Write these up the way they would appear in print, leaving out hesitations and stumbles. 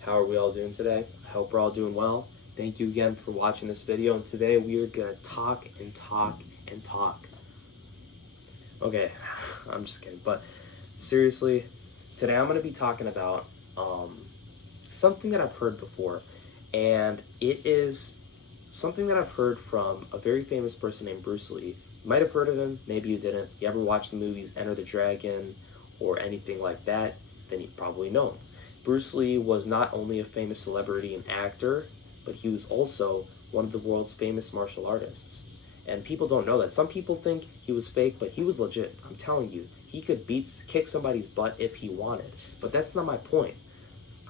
How are we all doing today? I hope we're all doing well. Thank you again for watching this video, and today we are gonna talk and talk and talk. Okay, I'm just kidding, but seriously, today I'm gonna be talking about something that I've heard before, and it is something that I've heard from a very famous person named Bruce Lee. You might have heard of him, maybe you didn't. You ever watched the movies Enter the Dragon or anything like that, then you probably know him. Bruce Lee was not only a famous celebrity and actor, but he was also one of the world's famous martial artists. And people don't know that. Some people think he was fake, but he was legit. I'm telling you, he could kick somebody's butt if he wanted. But that's not my point.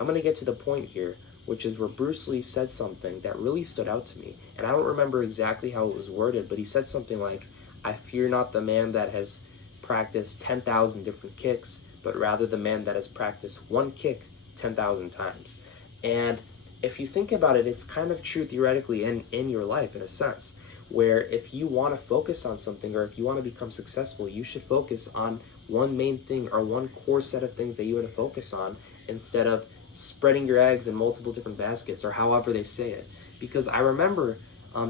I'm going to get to the point here, which is where Bruce Lee said something that really stood out to me. And I don't remember exactly how it was worded, but he said something like, "I fear not the man that has practiced 10,000 different kicks, but rather the man that has practiced one kick 10,000 times." And if you think about it, it's kind of true theoretically in your life in a sense, where if you want to focus on something or if you want to become successful, you should focus on one main thing or one core set of things that you want to focus on instead of spreading your eggs in multiple different baskets, or however they say it. Because I remember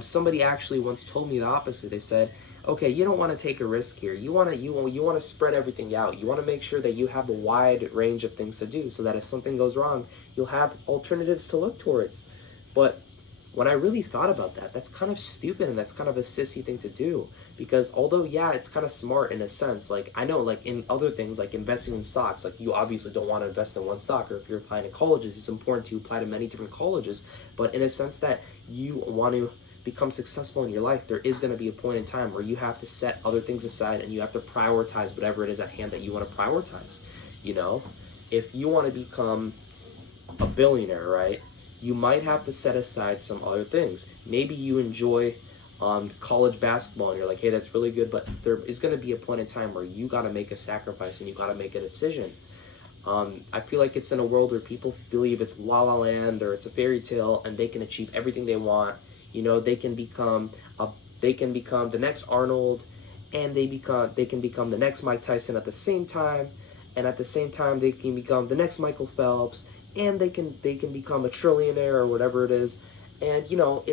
somebody actually once told me the opposite. They said, okay, you don't want to take a risk here. You want to spread everything out. You want to make sure that you have a wide range of things to do so that if something goes wrong, you'll have alternatives to look towards. But when I really thought about that, that's kind of stupid and that's kind of a sissy thing to do. Because although, yeah, it's kind of smart in a sense, like I know like in other things like investing in stocks, like you obviously don't want to invest in one stock, or if you're applying to colleges, it's important to apply to many different colleges. But in a sense that you want to become successful in your life, there is going to be a point in time where you have to set other things aside and you have to prioritize whatever it is at hand that you want to prioritize. You know, if you want to become a billionaire, right, you might have to set aside some other things. Maybe you enjoy college basketball and you're like, hey, that's really good, but there is going to be a point in time where you got to make a sacrifice and you got to make a decision. I feel like it's in a world where people believe it's La La Land or it's a fairy tale and they can achieve everything they want. You know, they can become the next Arnold, and they can become the next Mike Tyson at the same time, and at the same time they can become the next Michael Phelps, and they can become a trillionaire or whatever it is. And you know,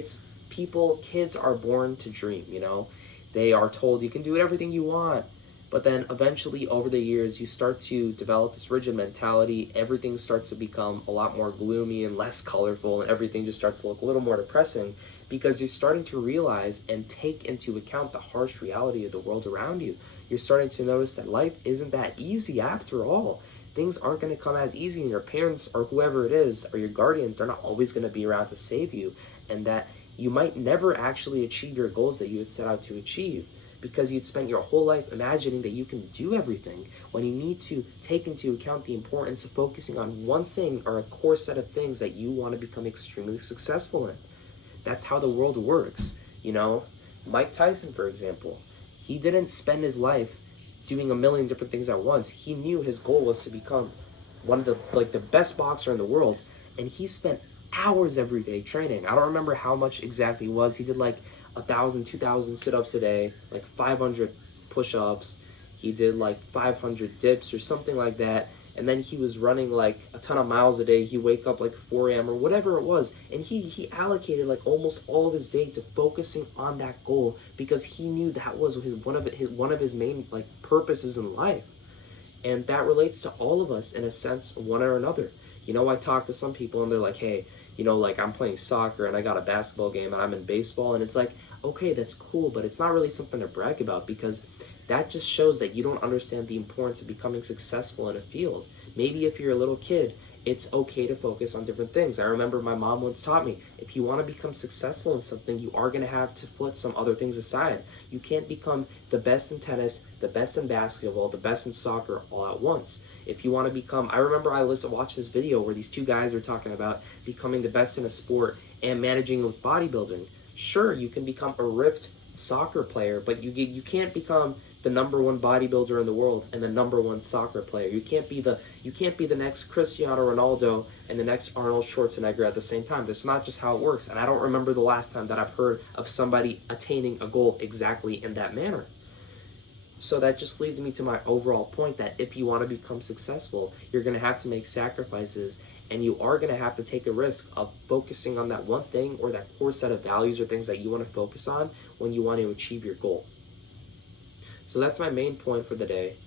kids are born to dream. You know, they are told you can do everything you want. But then eventually over the years, you start to develop this rigid mentality. Everything starts to become a lot more gloomy and less colorful, and everything just starts to look a little more depressing because you're starting to realize and take into account the harsh reality of the world around you. You're starting to notice that life isn't that easy after all. Things aren't going to come as easy, and your parents or whoever it is or your guardians, they're not always going to be around to save you, and that you might never actually achieve your goals that you had set out to achieve, because you'd spent your whole life imagining that you can do everything when you need to take into account the importance of focusing on one thing or a core set of things that you want to become extremely successful in. That's how the world works. You know, Mike Tyson, for example, he didn't spend his life doing a million different things at once. He knew his goal was to become one of the best boxer in the world, and he spent hours every day training. I don't remember how much exactly it was. He did like 1,000, 2,000 sit-ups a day, like 500 push-ups. He did like 500 dips or something like that. And then he was running like a ton of miles a day. He'd wake up like 4 a.m. or whatever it was. And he allocated like almost all of his day to focusing on that goal because he knew that was one of his main like purposes in life. And that relates to all of us in a sense, one or another. You know, I talk to some people and they're like, hey, you know, like I'm playing soccer and I got a basketball game and I'm in baseball, and it's like, okay, that's cool, but it's not really something to brag about because that just shows that you don't understand the importance of becoming successful in a field. Maybe if you're a little kid, it's okay to focus on different things. I remember my mom once taught me, if you want to become successful in something, you are going to have to put some other things aside. You can't become the best in tennis, the best in basketball, the best in soccer all at once. If you want to become, I remember I watched this video where these two guys were talking about becoming the best in a sport and managing with bodybuilding. Sure, you can become a ripped soccer player, but you can't become the number one bodybuilder in the world and the number one soccer player. You can't be the next Cristiano Ronaldo and the next Arnold Schwarzenegger at the same time. That's not just how it works. And I don't remember the last time that I've heard of somebody attaining a goal exactly in that manner. So that just leads me to my overall point that if you want to become successful, you're going to have to make sacrifices, and you are going to have to take a risk of focusing on that one thing or that core set of values or things that you want to focus on when you want to achieve your goal. So that's my main point for the day.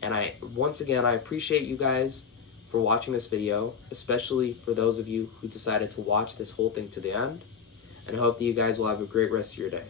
And once again, I appreciate you guys for watching this video, especially for those of you who decided to watch this whole thing to the end. And I hope that you guys will have a great rest of your day.